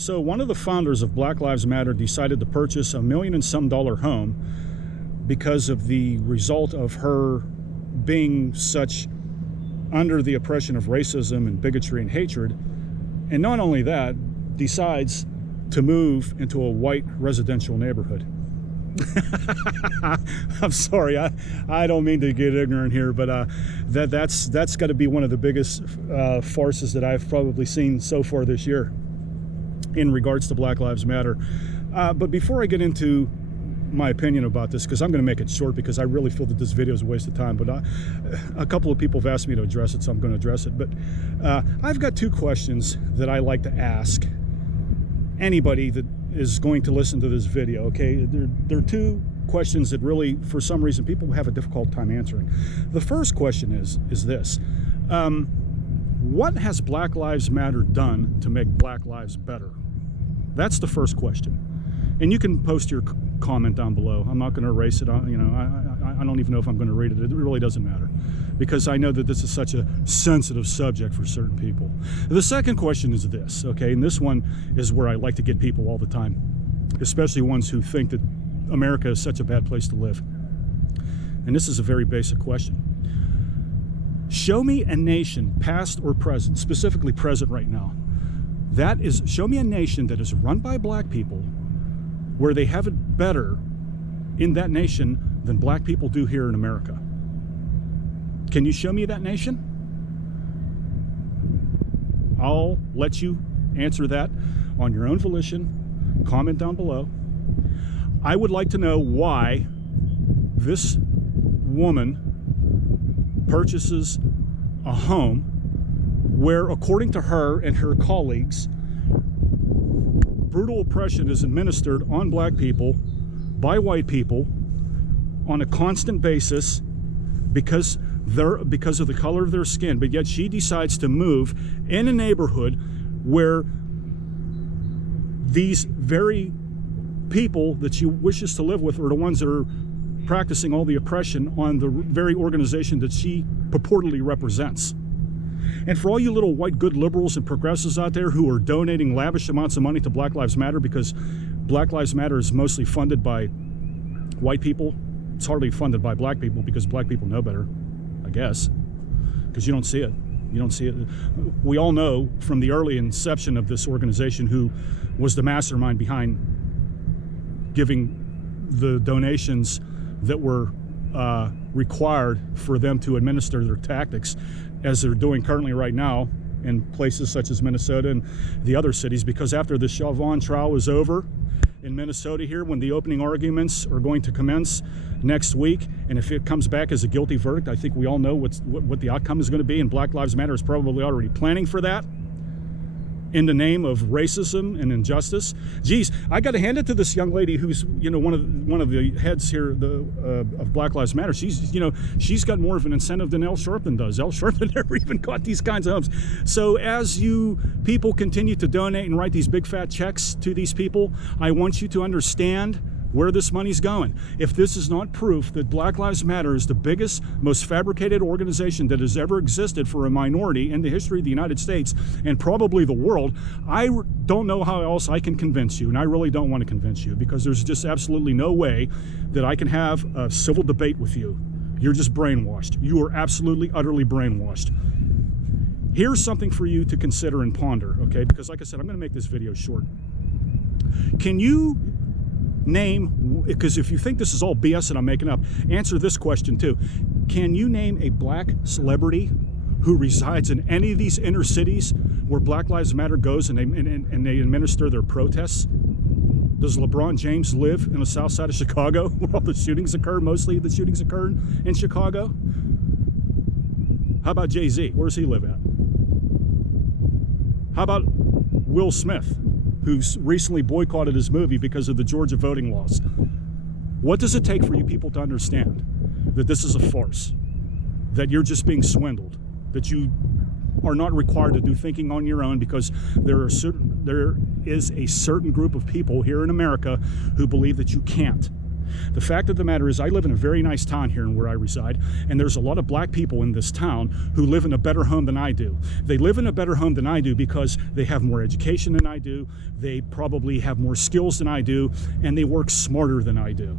So one of the founders of Black Lives Matter decided to purchase $1 million and some home because of the result of her being such under the oppression of racism and bigotry and hatred. And not only that, decides to move into a white residential neighborhood. I'm sorry, I don't mean to get ignorant here, but that's got to be one of the biggest farces that I've probably seen so far this year in regards to Black Lives Matter. But before I get into my opinion about this, because I'm going to make it short because I really feel that this video is a waste of time, but a couple of people have asked me to address it, so I'm going to address it. But I've got two questions that I like to ask anybody that is going to listen to this video, okay? There are two questions that really, for some reason, people have a difficult time answering. The first question is this. What has Black Lives Matter done to make Black lives better? That's the first question. And you can post your comment down below. I'm not going to erase it. I don't even know if I'm going to read it. It really doesn't matter, because I know that this is such a sensitive subject for certain people. The second question is this, okay? And this one is where I like to get people all the time, especially ones who think that America is such a bad place to live. And this is a very basic question. Show me a nation, past or present, specifically present right now, show me a nation that is run by black people where they have it better in that nation than black people do here in America. Can you show me that nation? I'll let you answer that on your own volition. Comment down below. I would like to know why this woman purchases a home where, according to her and her colleagues, brutal oppression is administered on black people by white people on a constant basis because of the color of their skin, but yet she decides to move in a neighborhood where these very people that she wishes to live with are the ones that are practicing all the oppression on the very organization that she purportedly represents. And for all you little white good liberals and progressives out there who are donating lavish amounts of money to Black Lives Matter because Black Lives Matter is mostly funded by white people, it's hardly funded by black people because black people know better, I guess, because you don't see it. You don't see it. We all know from the early inception of this organization who was the mastermind behind giving the donations that were required for them to administer their tactics, as they're doing currently right now in places such as Minnesota and the other cities. Because after the Chauvin trial is over in Minnesota here, when the opening arguments are going to commence next week, and if it comes back as a guilty verdict, I think we all know what the outcome is going to be, and Black Lives Matter is probably already planning for that in the name of racism and injustice. Geez, I got to hand it to this young lady who's, one of the heads here of Black Lives Matter. She's got more of an incentive than Al Sharpton does. Al Sharpton never even got these kinds of homes. So as you people continue to donate and write these big fat checks to these people, I want you to understand where this money's going. If this is not proof that Black Lives Matter is the biggest, most fabricated organization that has ever existed for a minority in the history of the United States and probably the world, I don't know how else I can convince you, and I really don't want to convince you, because there's just absolutely no way that I can have a civil debate with you. You're just brainwashed. You are absolutely, utterly brainwashed. Here's something for you to consider and ponder, okay? Because like I said, I'm going to make this video short. Can you name, because if you think this is all BS that I'm making up, answer this question too. Can you name a black celebrity who resides in any of these inner cities where Black Lives Matter goes and they administer their protests? Does LeBron James live in the south side of Chicago where all the shootings occur? Mostly the shootings occurred in Chicago. How about Jay-Z? Where does he live at? How about Will Smith, who's recently boycotted his movie because of the Georgia voting laws? What does it take for you people to understand that this is a farce, that you're just being swindled, that you are not required to do thinking on your own, because there is a certain group of people here in America who believe that you can't? The fact of the matter is, I live in a very nice town here where I reside, and there's a lot of black people in this town who live in a better home than I do. They live in a better home than I do because they have more education than I do, they probably have more skills than I do, and they work smarter than I do.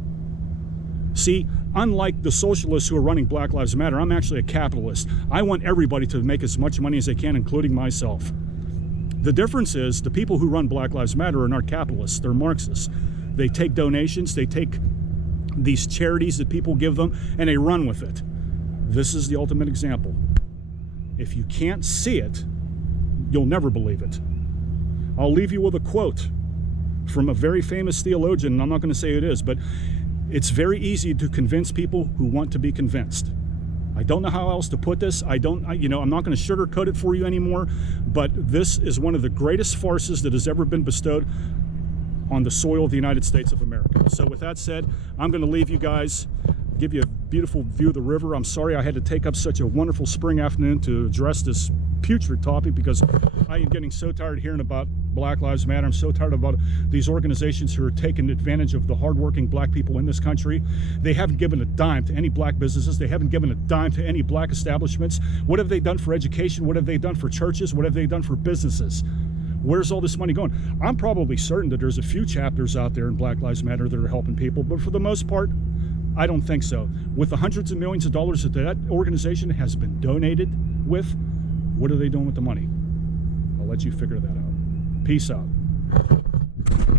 See, unlike the socialists who are running Black Lives Matter, I'm actually a capitalist. I want everybody to make as much money as they can, including myself. The difference is the people who run Black Lives Matter are not capitalists, they're Marxists. They take donations, they take these charities that people give them, and they run with it. This is the ultimate example. If you can't see it, you'll never believe it. I'll leave you with a quote from a very famous theologian, and I'm not going to say who it is, but it's very easy to convince people who want to be convinced. I don't know how else to put this. I'm not going to sugarcoat it for you anymore, but this is one of the greatest farces that has ever been bestowed on the soil of the United States of America. So with that said, I'm going to leave you guys, give you a beautiful view of the river. I'm sorry I had to take up such a wonderful spring afternoon to address this putrid topic because I am getting so tired of hearing about Black Lives Matter. I'm so tired about these organizations who are taking advantage of the hardworking black people in this country. They haven't given a dime to any black businesses. They haven't given a dime to any black establishments. What have they done for education? What have they done for churches? What have they done for businesses? Where's all this money going? I'm probably certain that there's a few chapters out there in Black Lives Matter that are helping people, but for the most part, I don't think so. With the hundreds of millions of dollars that that organization has been donated with, what are they doing with the money? I'll let you figure that out. Peace out.